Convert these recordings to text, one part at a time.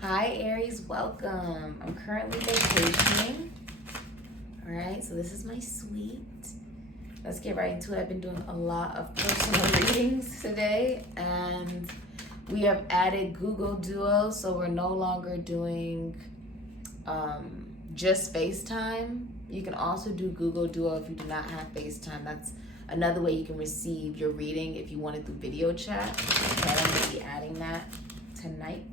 Hi Aries, welcome. I'm currently vacationing. All right, so this is my suite. Let's get right into it. I've been doing a lot of personal readings today, and we have added Google Duo, so we're no longer doing just FaceTime. You can also do Google Duo if you do not have FaceTime. That's another way you can receive your reading if you want it through video chat. Okay, I'm going to be adding that tonight.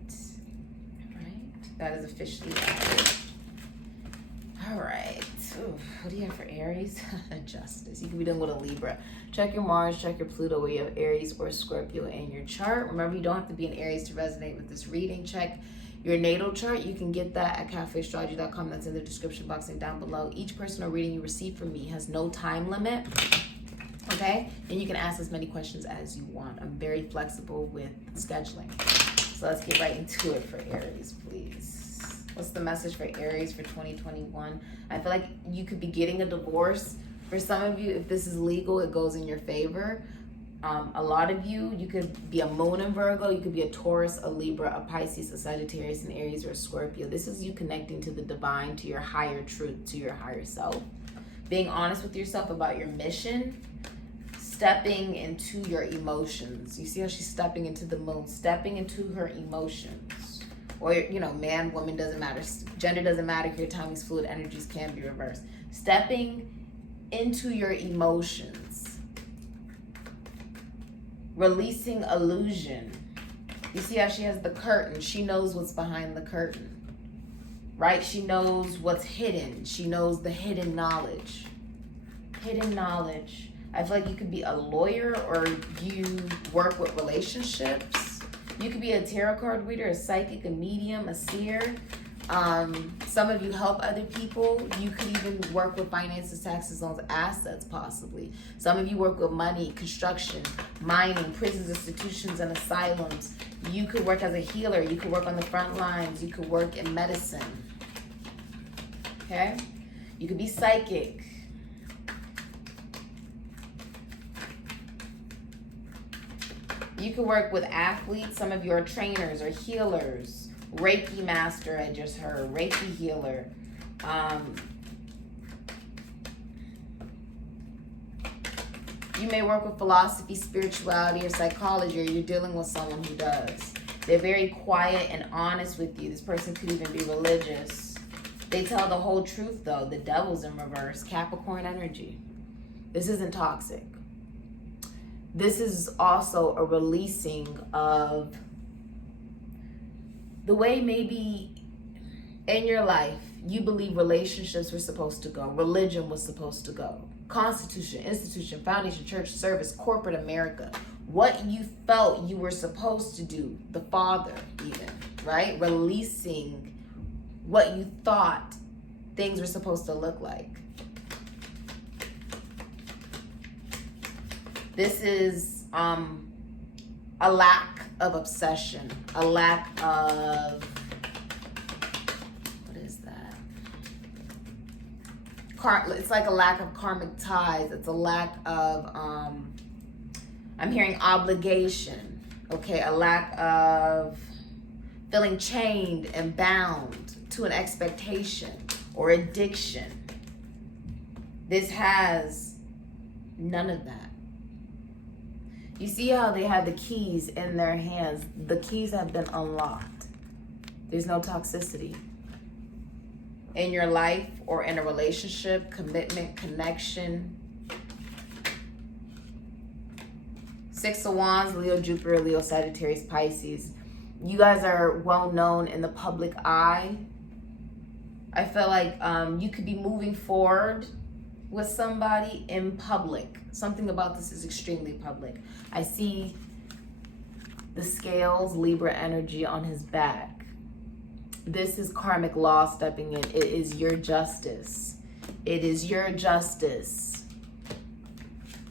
That is officially added. All right. Ooh, what do you have for Aries? Justice. You could be dealing with a Libra. Check your Mars, check your Pluto where you have Aries or Scorpio in your chart. Remember, you don't have to be an Aries to resonate with this reading. Check your natal chart. You can get that at cafeastrology.com. That's in the description box and down below. Each personal reading you receive from me has no time limit. Okay? And you can ask as many questions as you want. I'm very flexible with scheduling. So let's get right into it for Aries, please. What's the message for Aries for 2021? I feel like you could be getting a divorce. For some of you, if this is legal, it goes in your favor. A lot of you, you could be a Moon in Virgo. You could be a Taurus, a Libra, a Pisces, a Sagittarius, an Aries, or a Scorpio. This is you connecting to the divine, to your higher truth, to your higher self. Being honest with yourself about your mission. Stepping into your emotions. You see how she's stepping into the moon, stepping into her emotions. Or, you know, man, woman, doesn't matter. Gender doesn't matter here. Timing's fluid. Energies can be reversed. Stepping into your emotions. Releasing illusion. You see how she has the curtain. She knows what's behind the curtain. Right? She knows what's hidden. She knows the hidden knowledge. Hidden knowledge. I feel like you could be a lawyer or you work with relationships. You could be a tarot card reader, a psychic, a medium, a seer. Some of you help other people. You could even work with finances, taxes, loans, assets possibly. Some of you work with money, construction, mining, prisons, institutions, and asylums. You could work as a healer. You could work on the front lines. You could work in medicine. Okay? You could be psychic. You can work with athletes. Some of you are trainers or healers. Reiki master, I just heard. Reiki healer. You may work with philosophy, spirituality, or psychology, or you're dealing with someone who does. They're very quiet and honest with you. This person could even be religious. They tell the whole truth, though. The devil's in reverse. Capricorn energy. This isn't toxic. This is also a releasing of the way maybe in your life you believe relationships were supposed to go, religion was supposed to go, constitution, institution, foundation, church, service, corporate America, what you felt you were supposed to do, the father even, right? Releasing what you thought things were supposed to look like. This is a lack of obsession, a lack of, what is that? It's like a lack of karmic ties. It's a lack of, I'm hearing obligation, okay? A lack of feeling chained and bound to an expectation or addiction. This has none of that. You see how they have the keys in their hands? The keys have been unlocked. There's no toxicity in your life or in a relationship, commitment, connection. Six of Wands, Leo, Jupiter, Leo, Sagittarius, Pisces. You guys are well known in the public eye. I feel like you could be moving forward with somebody in public. Something about this is extremely public. I see the scales, Libra energy on his back. This is karmic law stepping in. It is your justice. It is your justice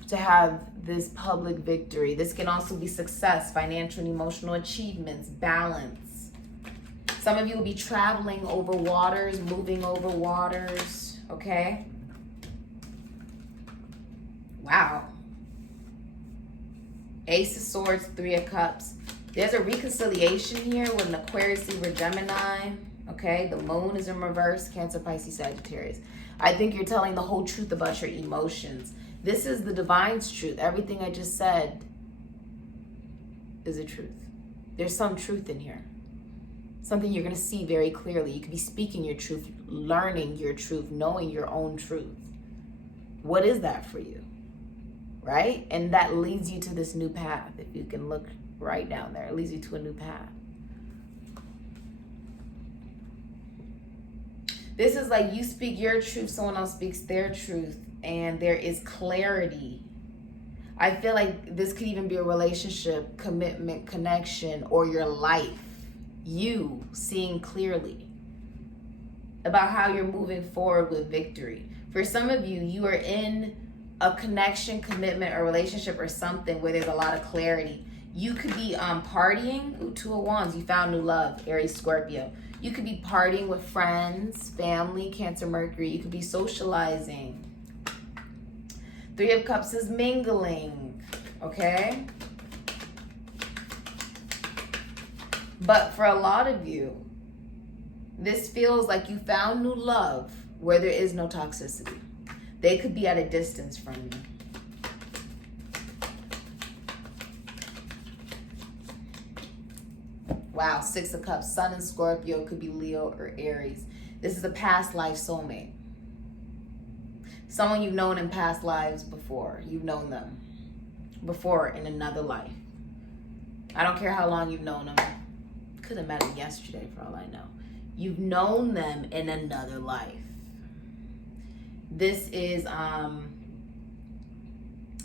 to have this public victory. This can also be success, financial and emotional achievements, balance. Some of you will be traveling over waters, moving over waters, okay? Wow. Ace of Swords, Three of Cups. There's a reconciliation here with an Aquarius, Libra, Gemini. Okay, the moon is in reverse, Cancer, Pisces, Sagittarius. I think you're telling the whole truth about your emotions. This is the divine's truth. Everything I just said is a truth. There's some truth in here. Something you're going to see very clearly. You could be speaking your truth, learning your truth, knowing your own truth. What is that for you? Right? And that leads you to this new path. If you can look right down there, it leads you to a new path. This is like you speak your truth, someone else speaks their truth, and there is clarity. I feel like this could even be a relationship, commitment, connection, or your life. You seeing clearly about how you're moving forward with victory. For some of you, you are in a connection, commitment, or relationship or something where there's a lot of clarity. You could be partying. Ooh, Two of Wands, you found new love, Aries, Scorpio. You could be partying with friends, family, Cancer, Mercury. You could be socializing. Three of Cups is mingling, okay? But for a lot of you, this feels like you found new love where there is no toxicity. They could be at a distance from you. Wow, Six of Cups, Sun in Scorpio, could be Leo or Aries. This is a past life soulmate. Someone you've known in past lives before. You've known them before in another life. I don't care how long you've known them. Could have met them yesterday for all I know. You've known them in another life. This is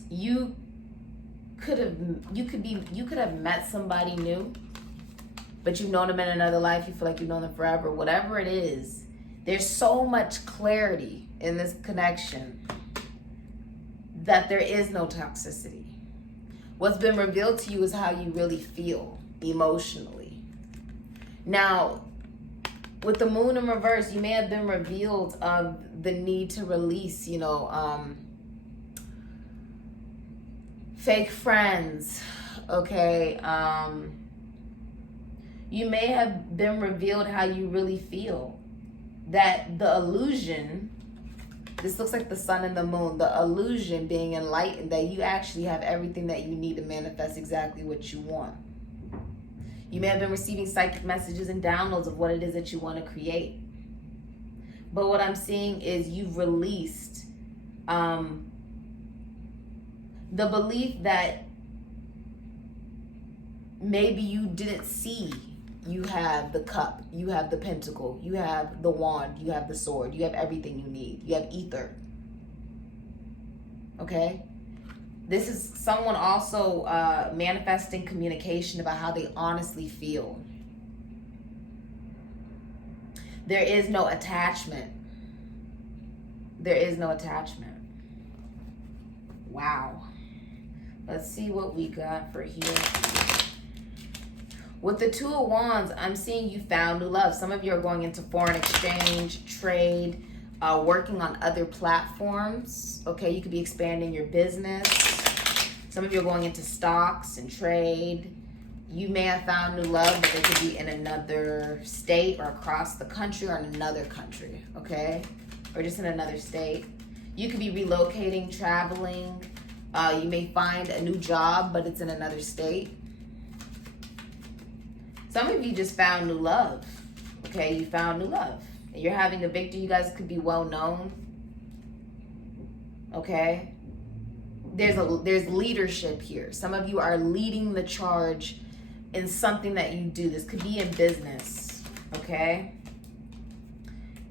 you could have met somebody new, but you've known them in another life. You feel like you've known them forever. Whatever it is, there's so much clarity in this connection that there is no toxicity. What's been revealed to you is how you really feel emotionally. Now, with the moon in reverse, you may have been revealed of the need to release, fake friends, okay? You may have been revealed how you really feel. That the illusion, this looks like the sun and the moon, the illusion being enlightened that you actually have everything that you need to manifest exactly what you want. You may have been receiving psychic messages and downloads of what it is that you want to create. But what I'm seeing is you've released the belief that maybe you didn't see. You have the cup, you have the pentacle, you have the wand, you have the sword, you have everything you need. You have ether. Okay? This is someone also manifesting communication about how they honestly feel. There is no attachment. There is no attachment. Wow. Let's see what we got for here. With the Two of Wands, I'm seeing you found new love. Some of you are going into foreign exchange, trade, working on other platforms. Okay, you could be expanding your business. Some of you are going into stocks and trade. You may have found new love, but they could be in another state or across the country or in another country, okay? Or just in another state. You could be relocating, traveling. You may find a new job, but it's in another state. Some of you just found new love, okay? You found new love. You're having a victory. You guys could be well known, okay? There's leadership here. Some of you are leading the charge in something that you do. This could be in business, okay?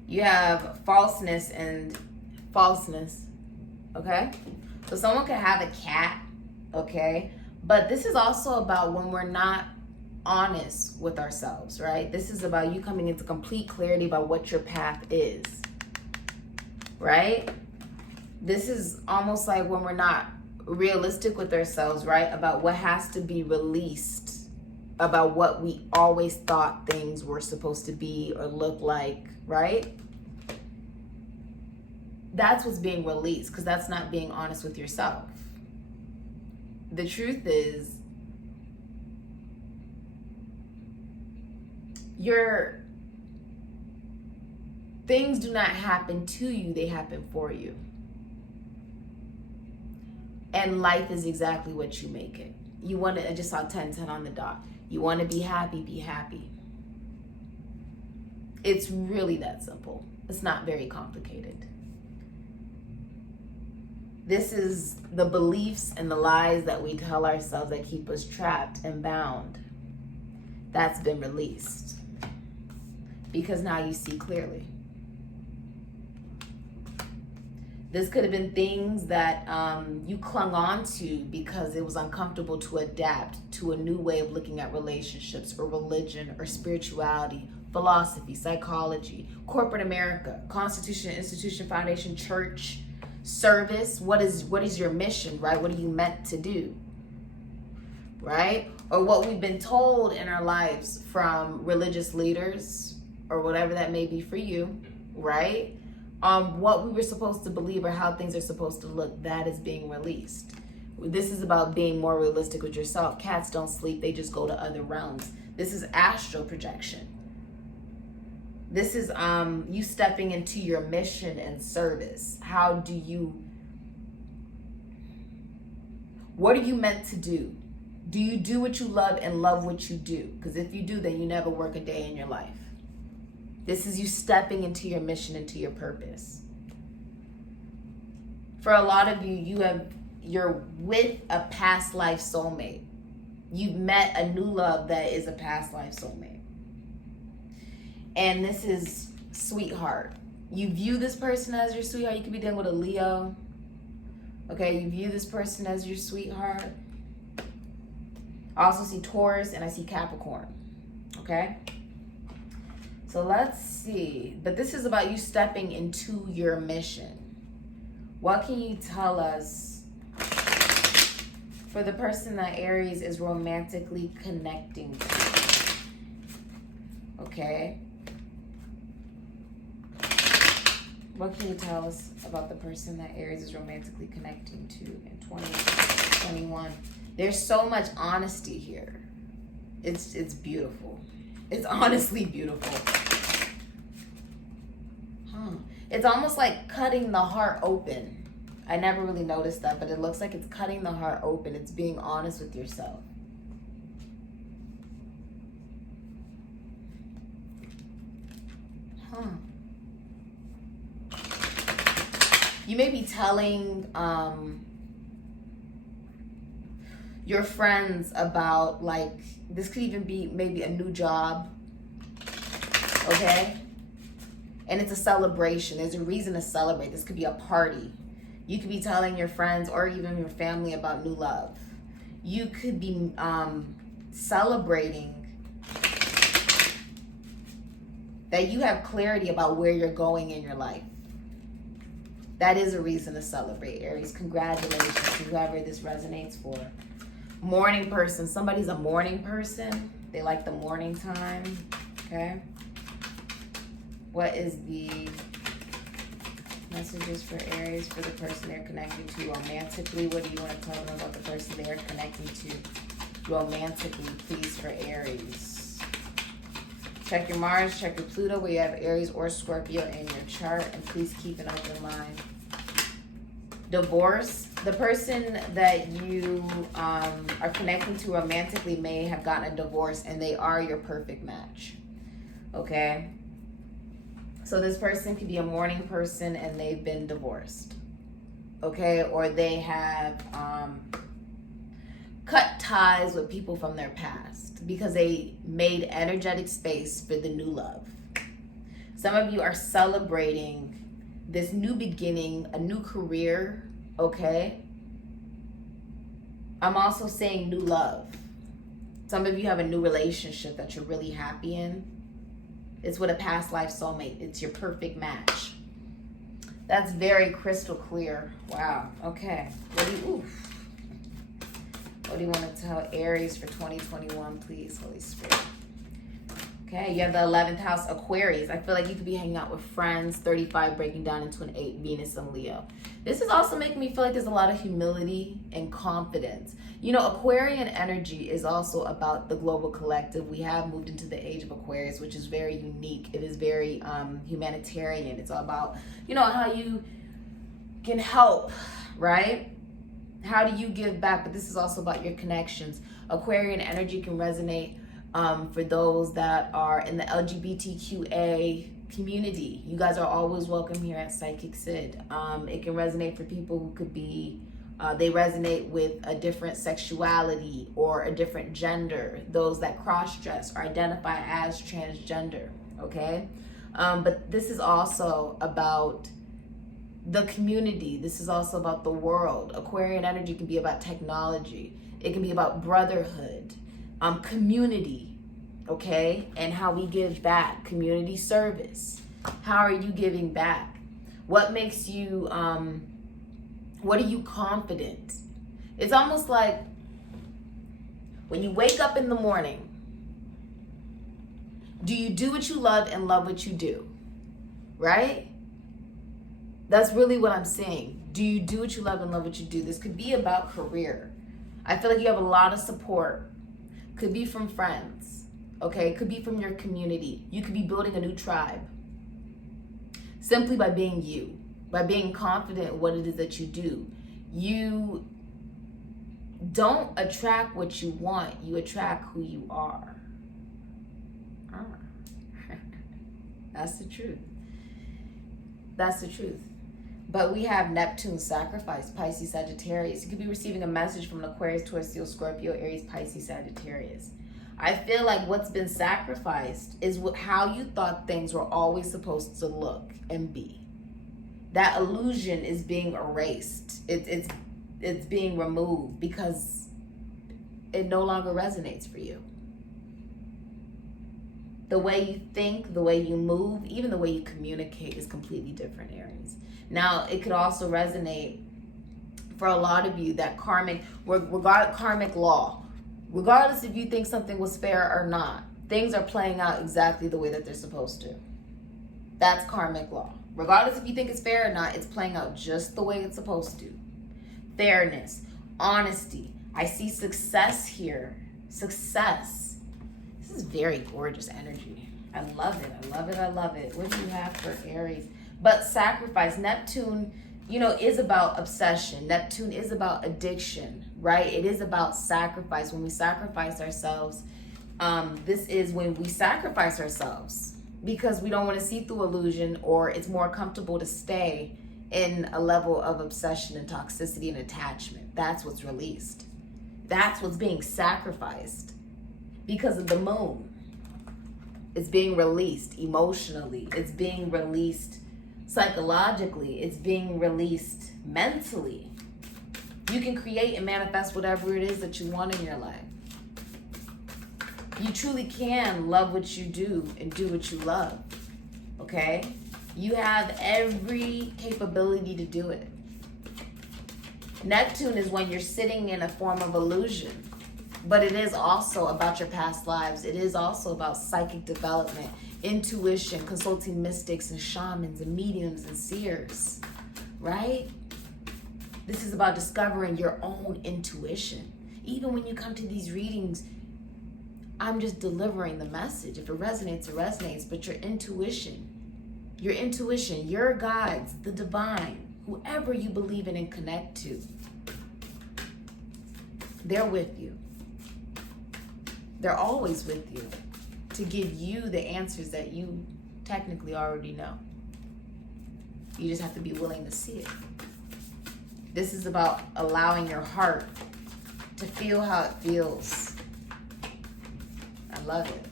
You have falseness and falseness, okay? So someone could have a cat, okay? But this is also about when we're not honest with ourselves, right? This is about you coming into complete clarity about what your path is, right? This is almost like when we're not realistic with ourselves, right? About what has to be released, about what we always thought things were supposed to be or look like, right? That's what's being released, because that's not being honest with yourself. The truth is, things do not happen to you, they happen for you. And life is exactly what you make it. You want to, I just saw 10-10 on the dot. You want to be happy, be happy. It's really that simple. It's not very complicated. This is the beliefs and the lies that we tell ourselves that keep us trapped and bound. That's been released. Because now you see clearly. This could have been things that you clung on to because it was uncomfortable to adapt to a new way of looking at relationships or religion or spirituality, philosophy, psychology, corporate America, Constitution, institution, foundation, church, service. What is your mission, right? What are you meant to do, right? Or what we've been told in our lives from religious leaders or whatever that may be for you, right? What we were supposed to believe or how things are supposed to look, that is being released. This is about being more realistic with yourself. Cats don't sleep, they just go to other realms. This is astral projection. This is you stepping into your mission and service. What are you meant to do? Do you do what you love and love what you do? Because if you do, then you never work a day in your life. This is you stepping into your mission, into your purpose. For a lot of you, you're with a past life soulmate. You've met a new love that is a past life soulmate. And this is sweetheart. You view this person as your sweetheart. You could be dealing with a Leo. Okay, you view this person as your sweetheart. I also see Taurus and I see Capricorn. Okay? So let's see. But this is about you stepping into your mission. What can you tell us for the person that Aries is romantically connecting to? Okay. What can you tell us about the person that Aries is romantically connecting to in 2021? There's so much honesty here. It's beautiful. It's honestly beautiful. It's almost like cutting the heart open. I never really noticed that, but it looks like it's cutting the heart open. It's being honest with yourself. You may be telling your friends about, like, this could even be maybe a new job, okay? And it's a celebration. There's a reason to celebrate. This could be a party. You could be telling your friends or even your family about new love. You could be celebrating that you have clarity about where you're going in your life. That is a reason to celebrate, Aries. Congratulations to whoever this resonates for. Morning person. Somebody's a morning person. They like the morning time, okay? What is the messages for Aries for the person they're connecting to romantically? What do you want to tell them about the person they are connecting to romantically, please, for Aries? Check your Mars, check your Pluto, where you have Aries or Scorpio in your chart, and please keep an open mind. Divorce. The person that you are connecting to romantically may have gotten a divorce, and they are your perfect match, okay? So this person could be a morning person and they've been divorced, okay? Or they have cut ties with people from their past because they made energetic space for the new love. Some of you are celebrating this new beginning, a new career, okay? I'm also saying new love. Some of you have a new relationship that you're really happy in. It's with a past life soulmate. It's your perfect match. That's very crystal clear. Wow. Okay. What do you want to tell Aries for 2021, please, Holy Spirit? Okay, you have the 11th house, Aquarius. I feel like you could be hanging out with friends. 35 breaking down into an 8, Venus and Leo. This is also making me feel like there's a lot of humility and confidence. You know, Aquarian energy is also about the global collective. We have moved into the age of Aquarius, which is very unique. It is very humanitarian. It's all about, you know, how you can help, right? How do you give back? But this is also about your connections. Aquarian energy can resonate for those that are in the LGBTQA community. You guys are always welcome here at Sikiksyd. It can resonate for people who could be, they resonate with a different sexuality or a different gender, those that cross-dress or identify as transgender, okay? But this is also about the community. This is also about the world. Aquarian energy can be about technology. It can be about brotherhood, community, okay? And how we give back, community service. How are you giving back? What makes you, what are you confident? It's almost like when you wake up in the morning, do you do what you love and love what you do? Right? That's really what I'm saying. Do you do what you love and love what you do? This could be about career. I feel like you have a lot of support. Could be from friends, okay? Could be from your community. You could be building a new tribe. Simply by being you, by being confident in what it is that you do. You don't attract what you want. You attract who you are. That's the truth. That's the truth. But we have Neptune sacrifice, Pisces, Sagittarius. You could be receiving a message from an Aquarius, Taurus, Leo, Scorpio, Aries, Pisces, Sagittarius. I feel like what's been sacrificed is how you thought things were always supposed to look and be. That illusion is being erased. It's being removed because it no longer resonates for you. The way you think, the way you move, even the way you communicate is completely different, Aries. Now, it could also resonate for a lot of you that karmic law, regardless if you think something was fair or not, things are playing out exactly the way that they're supposed to. That's karmic law. Regardless if you think it's fair or not, it's playing out just the way it's supposed to. Fairness, honesty. I see success here. Success. This is very gorgeous energy. I love it. I love it. I love it. What do you have for Aries? But sacrifice. Neptune, you know, is about obsession. Neptune is about addiction, right? It is about sacrifice. When we sacrifice ourselves, this is when we sacrifice ourselves because we don't want to see through illusion, or it's more comfortable to stay in a level of obsession and toxicity and attachment. That's what's released. That's what's being sacrificed because of the moon. It's being released emotionally. It's being released psychologically. It's being released mentally. You can create and manifest whatever it is that you want in your life. You truly can love what you do and do what you love, okay? You have every capability to do it. Neptune is when you're sitting in a form of illusion, but it is also about your past lives. It is also about psychic development, intuition, consulting mystics and shamans and mediums and seers, right? This is about discovering your own intuition. Even when you come to these readings, I'm just delivering the message. If it resonates, it resonates. But your intuition, your guides, the divine, whoever you believe in and connect to, they're with you. They're always with you to give you the answers that you technically already know. You just have to be willing to see it. This is about allowing your heart to feel how it feels. I love it.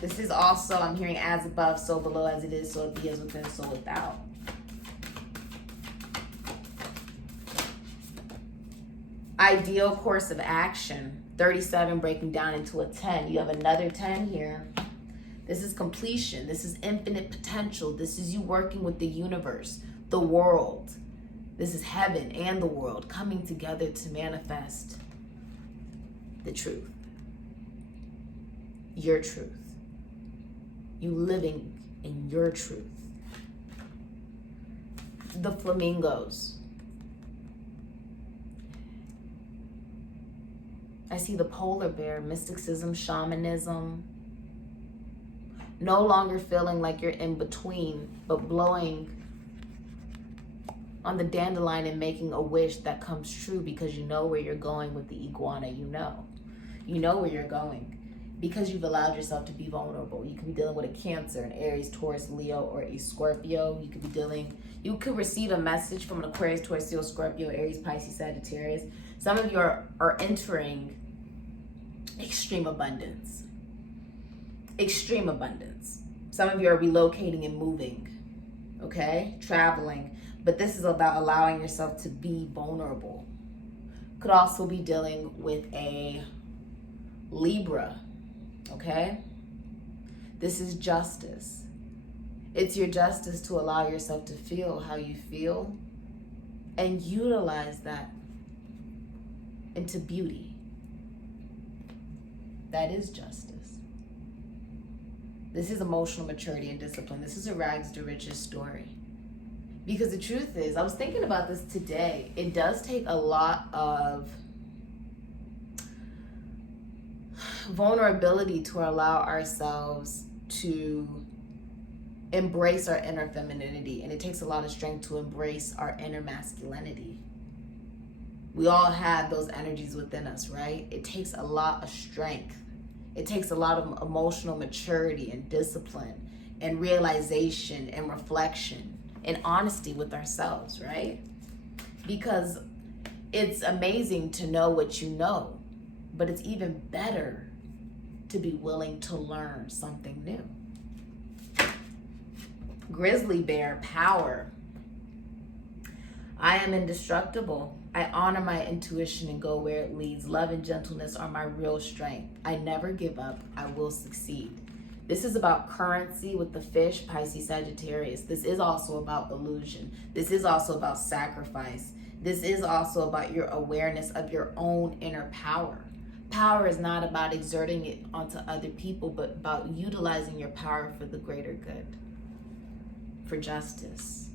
This is also, I'm hearing as above, so below, as it is, so it be, as within, so without. Ideal course of action. 37 breaking down into a 10. You have another 10 here. This is completion. This is infinite potential. This is you working with the universe, the world. This is heaven and the world coming together to manifest the truth. Your truth. You living in your truth. The flamingos. I see the polar bear, mysticism, shamanism. No longer feeling like you're in between, but blowing on the dandelion and making a wish that comes true because you know where you're going with the iguana. You know where you're going because you've allowed yourself to be vulnerable. You could be dealing with a Cancer, an Aries, Taurus, Leo, or a Scorpio. You could receive a message from an Aquarius, Taurus, Leo, Scorpio, Aries, Pisces, Sagittarius. Some of you are entering extreme abundance. Extreme abundance. Some of you are relocating and moving, okay? Traveling. But this is about allowing yourself to be vulnerable. Could also be dealing with a Libra, okay? This is justice. It's your justice to allow yourself to feel how you feel and utilize that into beauty. That is justice. This is emotional maturity and discipline. This is a rags to riches story. Because the truth is, I was thinking about this today. It does take a lot of vulnerability to allow ourselves to embrace our inner femininity. And it takes a lot of strength to embrace our inner masculinity. We all have those energies within us, right? It takes a lot of strength. It takes a lot of emotional maturity and discipline and realization and reflection and honesty with ourselves, right? Because it's amazing to know what you know, but it's even better to be willing to learn something new. Grizzly bear, power. I am indestructible. I honor my intuition and go where it leads. Love and gentleness are my real strength. I never give up. I will succeed. This is about currency with the fish, Pisces, Sagittarius. This is also about illusion. This is also about sacrifice. This is also about your awareness of your own inner power. Power is not about exerting it onto other people, but about utilizing your power for the greater good, for justice,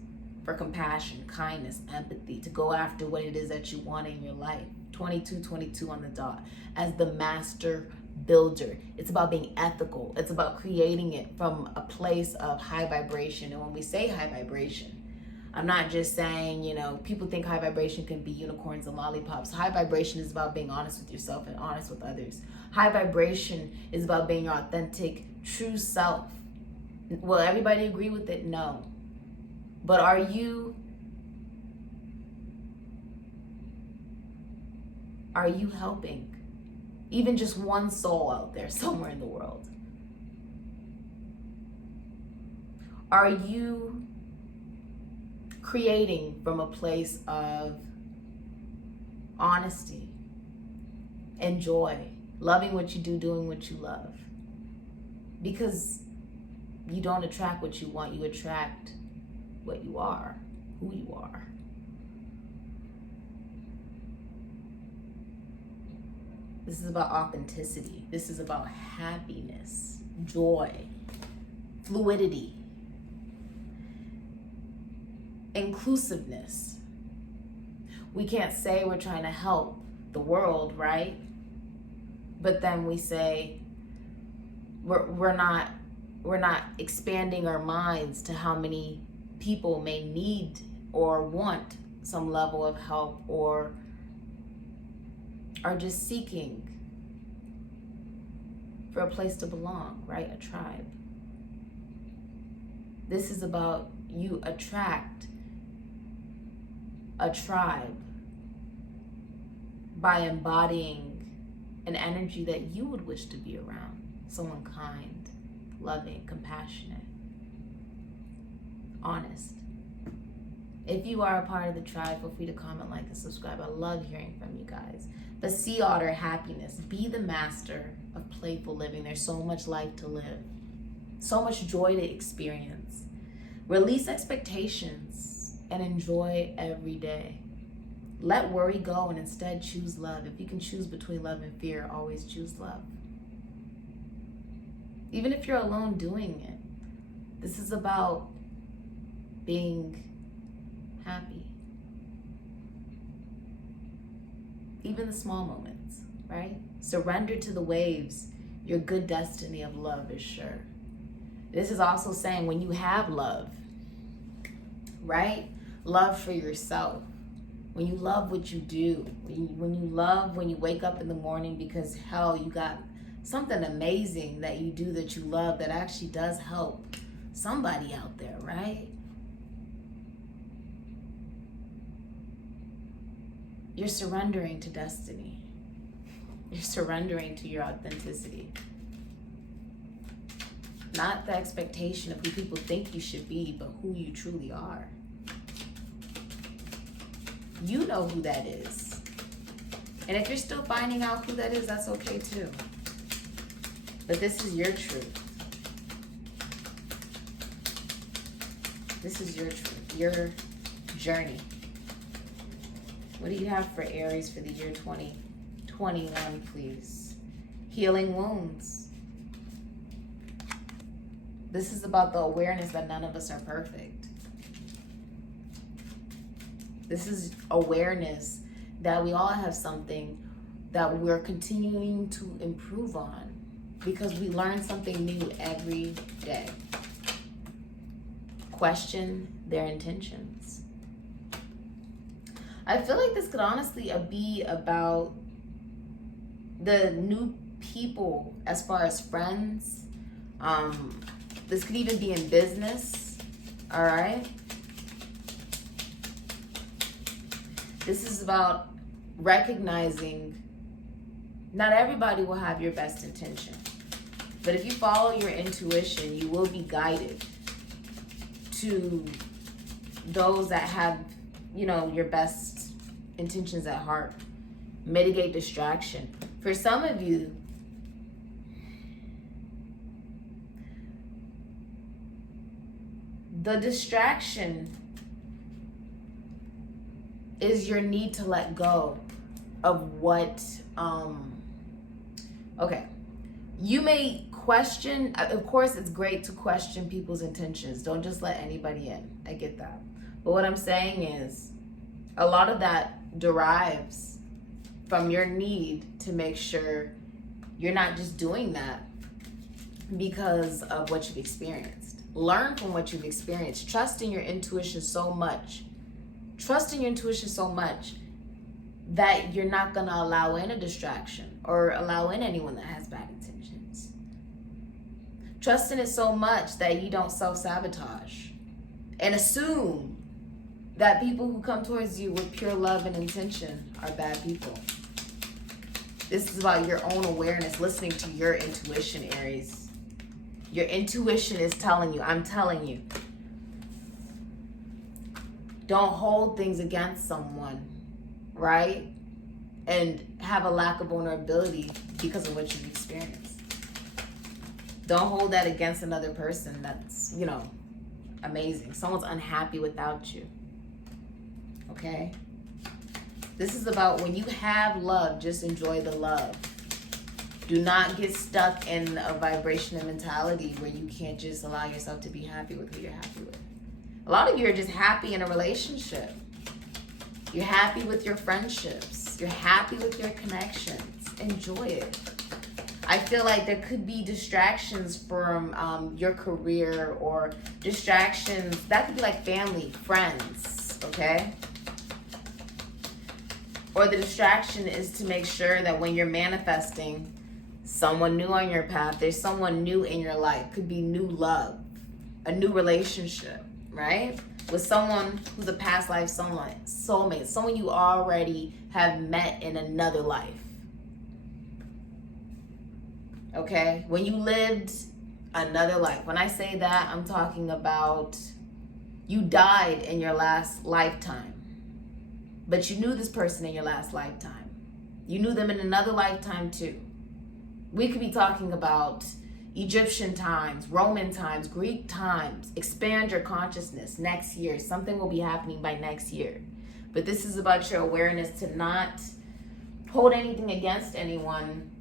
for compassion, kindness, empathy, to go after what it is that you want in your life. 2222 on the dot. As the master builder, it's about being ethical. It's about creating it from a place of high vibration. And when we say high vibration, I'm not just saying, people think high vibration can be unicorns and lollipops. High vibration is about being honest with yourself and honest with others. High vibration is about being your authentic, true self. Will everybody agree with it? No. But are you helping even just one soul out there somewhere in the world? Are you creating from a place of honesty and joy, loving what you do, doing what you love? Because you don't attract what you want, you attract what you are, who you are. This is about authenticity. This is about happiness, joy, fluidity, inclusiveness. We can't say we're trying to help the world, right? But then we say we're not expanding our minds to how many people may need or want some level of help, or are just seeking for a place to belong, right? A tribe. This is about you attract a tribe by embodying an energy that you would wish to be around. Someone kind, loving, compassionate, honest. If you are a part of the tribe, feel free to comment, like, and subscribe. I love hearing from you guys. The sea otter, happiness. Be the master of playful living. There's so much life to live, so much joy to experience. Release expectations and enjoy every day. Let worry go and instead choose love. If you can choose between love and fear, always choose love. Even if you're alone doing it. This is about being happy. Even the small moments, right? Surrender to the waves. Your good destiny of love is sure. This is also saying when you have love, right? Love for yourself. When you love what you do. When you love when you wake up in the morning because hell, you got something amazing that you do that you love that actually does help somebody out there, right? You're surrendering to destiny. You're surrendering to your authenticity. Not the expectation of who people think you should be, but who you truly are. You know who that is. And if you're still finding out who that is, that's okay too. But this is your truth. This is your truth, your journey. What do you have for Aries for the year 2021, please? Healing wounds. This is about the awareness that none of us are perfect. This is awareness that we all have something that we're continuing to improve on because we learn something new every day. Question their intentions. I feel like this could honestly be about the new people as far as friends. This could even be in business, all right? This is about recognizing not everybody will have your best intention. But if you follow your intuition, you will be guided to those that have, you know, your best intentions at heart. Mitigate distraction. For some of you, the distraction is your need to let go of what, okay. You may question, of course it's great to question people's intentions. Don't just let anybody in. I get that. But what I'm saying is, a lot of that derives from your need to make sure you're not just doing that because of what you've experienced. Learn from what you've experienced. Trust in your intuition so much. Trust in your intuition so much that you're not going to allow in a distraction or allow in anyone that has bad intentions. Trust in it so much that you don't self-sabotage and assume that people who come towards you with pure love and intention are bad people. This is about your own awareness, listening to your intuition, Aries. Your intuition is telling you, I'm telling you. Don't hold things against someone, right? And have a lack of vulnerability because of what you've experienced. Don't hold that against another person that's, you know, amazing. Someone's unhappy without you. Okay? This is about when you have love, just enjoy the love. Do not get stuck in a vibration and mentality where you can't just allow yourself to be happy with who you're happy with. A lot of you are just happy in a relationship. You're happy with your friendships. You're happy with your connections. Enjoy it. I feel like there could be distractions from your career or distractions. That could be like family, friends, okay? Or the distraction is to make sure that when you're manifesting someone new on your path, there's someone new in your life. Could be new love, a new relationship, right? With someone who's a past life soulmate, someone you already have met in another life. Okay? When you lived another life. When I say that, I'm talking about you died in your last lifetime. But you knew this person in your last lifetime. You knew them in another lifetime too. We could be talking about Egyptian times, Roman times, Greek times. Expand your consciousness next year. Something will be happening by next year. But this is about your awareness to not hold anything against anyone.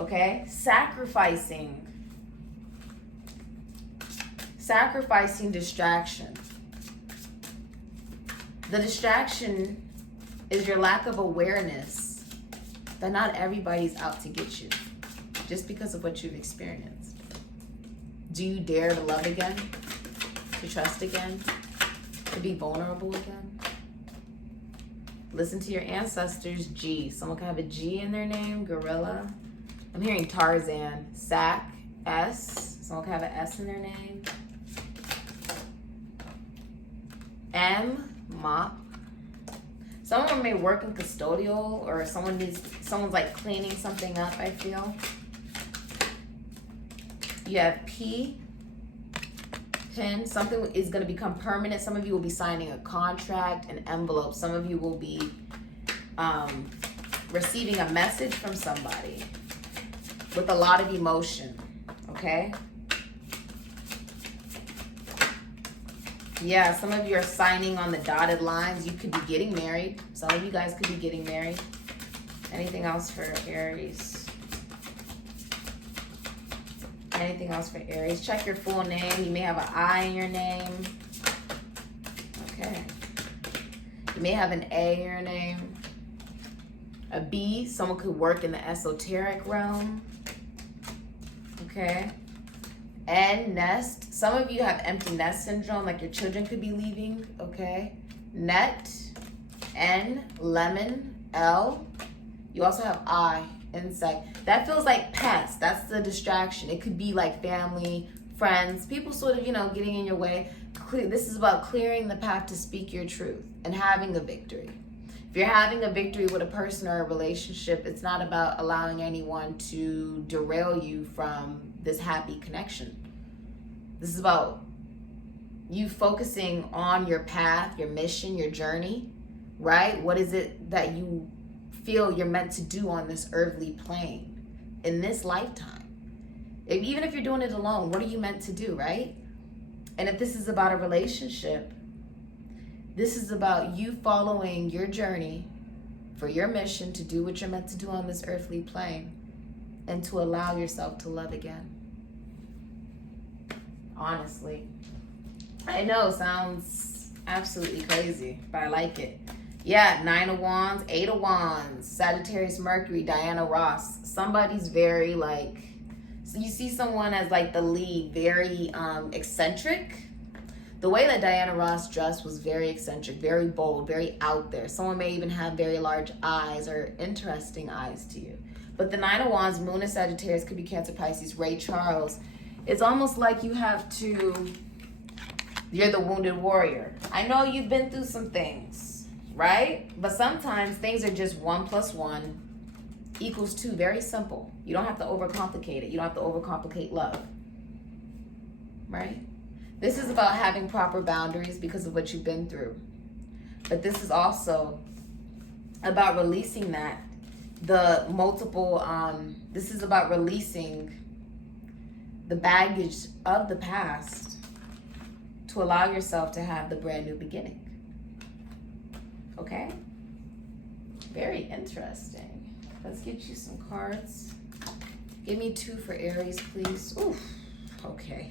Okay? Sacrificing distraction. The distraction is your lack of awareness that not everybody's out to get you just because of what you've experienced. Do you dare to love again? To trust again? To be vulnerable again? Listen to your ancestors. G. Someone can have a G in their name. Gorilla. I'm hearing Tarzan. Sack. S. Someone can have an S in their name. M. Mop. Someone may work in custodial, or someone's like cleaning something up, I feel. You have P. Pin. Something is going to become permanent. Some of you will be signing a contract, an envelope. Some of you will be receiving a message from somebody with a lot of emotion. Okay? Yeah, some of you are signing on the dotted lines. You could be getting married. Some of you guys could be getting married. Anything else for Aries? Anything else for Aries? Check your full name. You may have an I in your name. Okay. You may have an A in your name. A B. Someone could work in the esoteric realm. Okay. N. Nest. Some of you have empty nest syndrome, like your children could be leaving. Okay. Net. N. Lemon. L. You also have I. Insect. That feels like pets. That's the distraction. It could be like family, friends, people sort of, getting in your way. This is about clearing the path to speak your truth and having a victory. If you're having a victory with a person or a relationship, it's not about allowing anyone to derail you from this happy connection. This is about you focusing on your path, your mission, your journey, right? What is it that you feel you're meant to do on this earthly plane in this lifetime? Even if you're doing it alone, what are you meant to do, right? And if this is about a relationship, this is about you following your journey for your mission to do what you're meant to do on this earthly plane and to allow yourself to love again. Honestly, I know, sounds absolutely crazy, but I like it. Yeah, 9 of Wands, 8 of Wands, Sagittarius, Mercury, Diana Ross. Somebody's very so you see someone as like the lead, very eccentric. The way that Diana Ross dressed was very eccentric, very bold, very out there. Someone may even have very large eyes or interesting eyes to you. But the 9 of Wands, Moon and Sagittarius, could be Cancer, Pisces, Ray Charles. It's almost like you're the wounded warrior. I know you've been through some things, right? But sometimes things are just 1 + 1 = 2. Very simple. You don't have to overcomplicate it. You don't have to overcomplicate love, right? This is about having proper boundaries because of what you've been through. But this is also about releasing this is about releasing the baggage of the past to allow yourself to have the brand new beginning. Okay? Very interesting. Let's get you some cards. Give me 2 for Aries, please. Oof. Okay.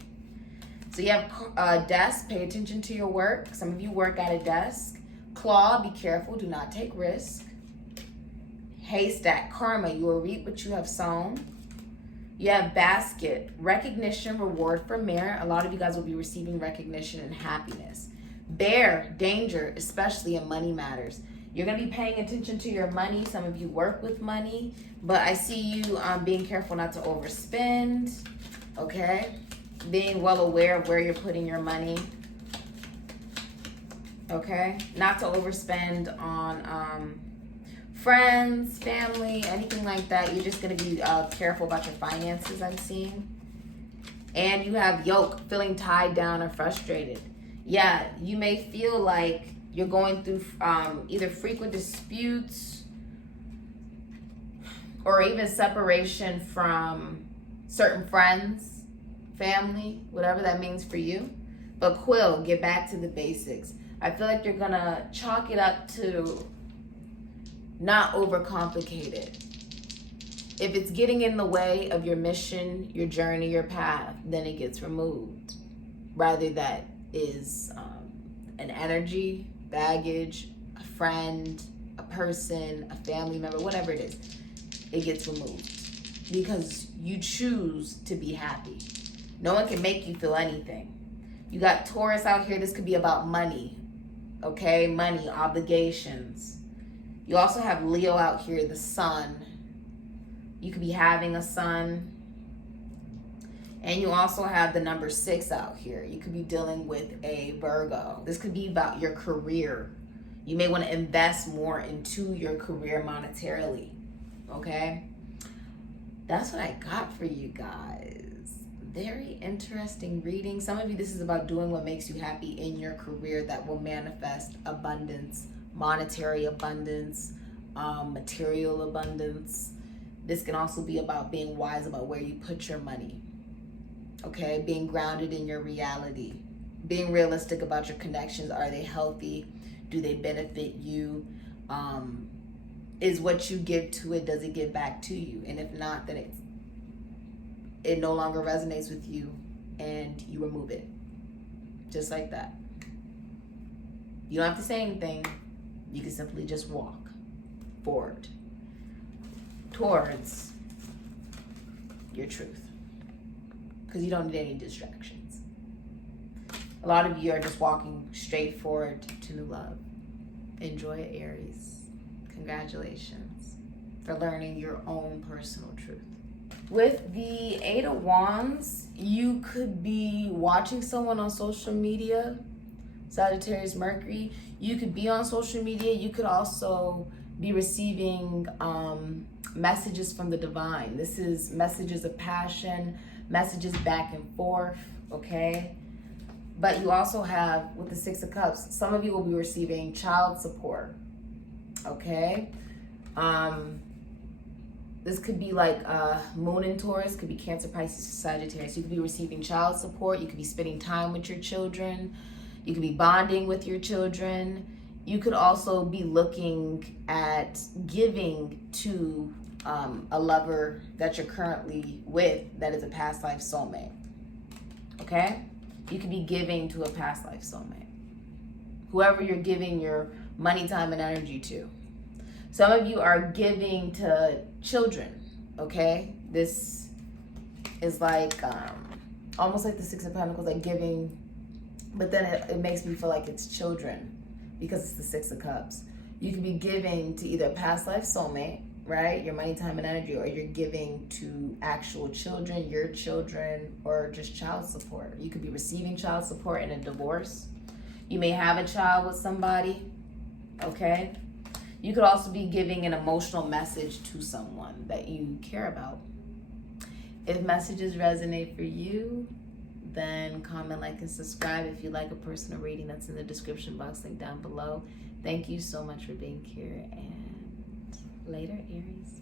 So you have desk. Pay attention to your work. Some of you work at a desk. Claw. Be careful. Do not take risk. Haystack. Karma. You will reap what you have sown. You have basket. Recognition. Reward for merit. A lot of you guys will be receiving recognition and happiness. Bear. Danger, especially in money matters. You're going to be paying attention to your money. Some of you work with money, but I see you being careful not to overspend, okay? Being well aware of where you're putting your money, okay? Not to overspend on friends, family, anything like that. You're just going to be careful about your finances, I'm seeing. And you have yoke, feeling tied down or frustrated. Yeah, you may feel like you're going through either frequent disputes or even separation from certain friends, family, whatever that means for you. But Quill, get back to the basics. I feel like you're going to chalk it up to not overcomplicate it. If it's getting in the way of your mission, your journey, your path, then it gets removed. Rather, that is an energy, baggage, a friend, a person, a family member, whatever it is, it gets removed. Because you choose to be happy. No one can make you feel anything. You got Taurus out here. This could be about money. Okay? Money, obligations. You also have Leo out here, the sun. You could be having a son. And you also have the number 6 out here. You could be dealing with a Virgo. This could be about your career. You may want to invest more into your career monetarily. Okay? That's what I got for you guys. Very interesting reading. Some of you, this is about doing what makes you happy in your career that will manifest abundance, monetary abundance, material abundance. This can also be about being wise about where you put your money. Okay, being grounded in your reality, being realistic about your connections. Are they healthy? Do they benefit you? Is what you give to it, does it give back to you? And if not, then it no longer resonates with you and you remove it. Just like that. You don't have to say anything. You can simply just walk forward towards your truth. Because you don't need any distractions. A lot of you are just walking straight forward to new love. Enjoy it, Aries. Congratulations for learning your own personal truth. With the 8 of Wands, you could be watching someone on social media. Sagittarius, Mercury. You could be on social media. You could also be receiving messages from the divine. This is messages of passion, messages back and forth, okay? But you also have, with the 6 of Cups, some of you will be receiving child support, okay? This could be like Moon in Taurus, could be Cancer, Pisces, Sagittarius. You could be receiving child support. You could be spending time with your children. You could be bonding with your children. You could also be looking at giving to a lover that you're currently with that is a past life soulmate, okay? You could be giving to a past life soulmate. Whoever you're giving your money, time, and energy to. Some of you are giving to children, okay? This is like almost like the 6 of Pentacles, like giving, but then it makes me feel like it's children because it's the 6 of Cups. You could be giving to either a past life soulmate, right? Your money, time, and energy, or you're giving to actual children, your children, or just child support. You could be receiving child support in a divorce. You may have a child with somebody, okay? You could also be giving an emotional message to someone that you care about. If messages resonate for you, then comment, like, and subscribe. If you like a personal reading, that's in the description box, link down below. Thank you so much for being here, and later, Aries.